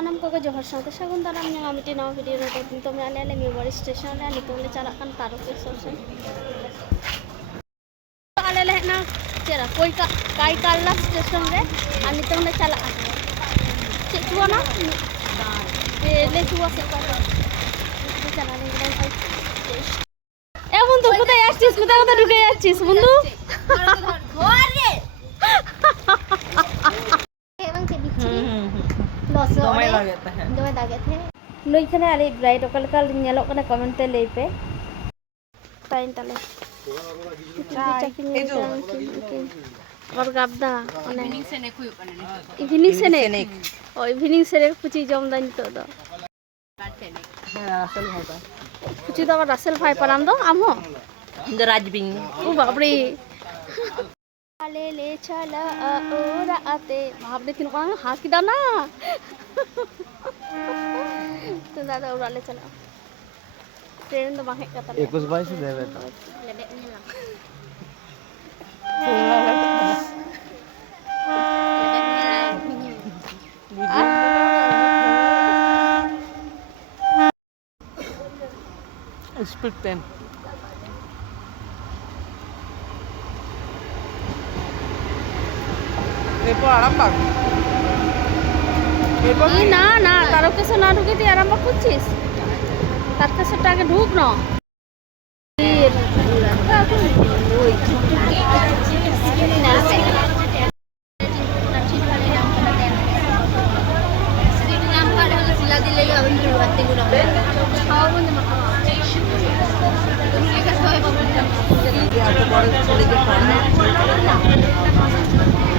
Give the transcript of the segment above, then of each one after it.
सानम को जोहर साथे सागुन दाराम ᱧᱟᱢᱟ ᱢᱤᱫᱴᱤᱡ ᱱᱟᱣᱟ ᱵᱷᱤᱰᱤᱭᱳ ᱨᱮ ᱱᱤᱛᱚᱜ ᱢᱮ ᱟᱞᱮ ᱱᱤᱭᱩ ᱵᱟᱲᱤ ᱥᱴᱮᱥᱚᱱ ᱨᱮ ᱱᱤᱛᱚᱜ ᱞᱮ ᱪᱟᱞᱟᱜ ᱠᱟᱱ ᱛᱟᱨᱠᱮᱥᱚᱨ ᱥᱮᱱ ᱟᱞᱮ ᱞᱮ ᱦᱮᱡᱱᱟ ᱪᱮᱫ ᱠᱟᱭ ᱠᱟᱞᱞᱟ ᱥᱴᱮᱥᱚᱱ ᱨᱮ ᱟᱨ ᱱᱤᱛᱚᱜ ᱞᱮ ᱪᱟᱞᱟᱜᱼᱟ ᱪᱮᱫ ᱪᱩᱣᱟᱱᱟ ᱞᱮ ᱪᱩᱣᱟ ᱥᱮ ᱠᱚ ᱪᱟᱞᱟᱜ এ বন্ধু কোথায় আসছিস কোথায় ঢুকে যাচ্ছিস বন্ধু দমে দাগে থে নই খানে আলে ব্রাইট ওকাল কাল ñelok kana comment te lay pe tain tale और गाबदा इवनिंग स्नैक हुई पने इवनिंग स्नैक ओ इवनिंग स्नैक कुची जम दा नितो दो रासेल भाई कुची दो रासेल भाई पराम दो आम हो राजबिंग ओ बाप रे ले ले चला ओरा आते भाब देखिन को हां की दाना तो दादा ओरा ले चला ट्रेन तो बाहे का 21-22 देवे तो लेबे नीला स्पीड 10 এরপর আরামবাগ এরপর না না তারকেশ্বর না ঢুকে তুই আরামবাগ করছিস তারকেশ্বরটা আগে ঢুক না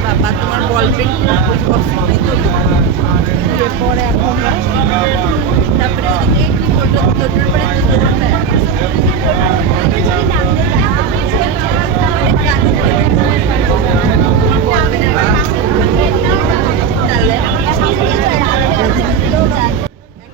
বাবা তোমার বল পেন এরপরে এখন তারপরে ওদিকে কি করলো তোদের পরে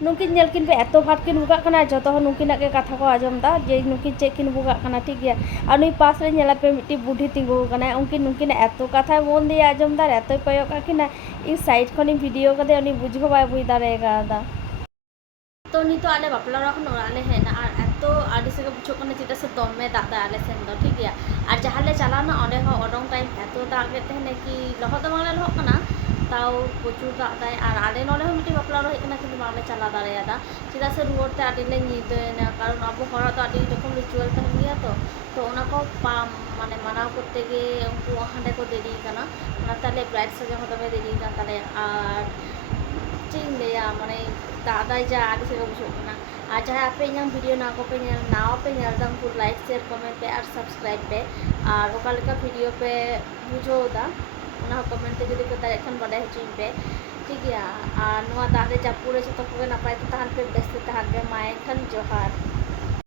नुकिन नेल किन पे एतो भाट किन बुका कना जतो हो नुकिन के कथा को आजम दा जे नुकिन चेक किन बुका कना ठीक गया और नुई पास रे नेला पे मिट्टी बुढ़ी तिंगु कना उनकिन नुकिन एतो कथा मन दिए आजम दा एतो कयो का किना इ साइड खनि वीडियो कदे उनी बुझबो बाय बुझ दारेगा दा तो नी तो आले बापला रखन आले है ना और एतो आडी से बुझो कना चिता से दमे दादा आले सेन दो ठीक गया और जहाले चलाना ओडे हो ओडोंग टाइम एतो दागे तहने कि लहत मांगले लहत कना ताऊ प्रचुर दादा और आले नोले हो मिट्टी बापला रहे कना कि मांगले चला दारेदा चिता से रुवरते आडी ले निदेना कारण अब हरा तो आडी रकम रिचुअल तहन गया तो ओना को माने मनाव करते गे उनको हांडे को देरी कना ना ताले ब्राइड सजे हो दमे देरी कना ताले और चिंग लेया माने दादा जा आगे से बुझो कना আর যারা আপনি ইনাম ভিডিও না কো पे नाव पे नेलदम को लाइक शेयर कमेंट पे और सब्सक्राइब पे और ओकालका वीडियो पे बुझो दा ना कमेंट पे जदि को डायरेक्शन बड़े हचिन पे ठीक है और नोआ दादे जा पूरे से तो को ना पाए तो तहन पे बेस्ट तहन पे माय खन जोहार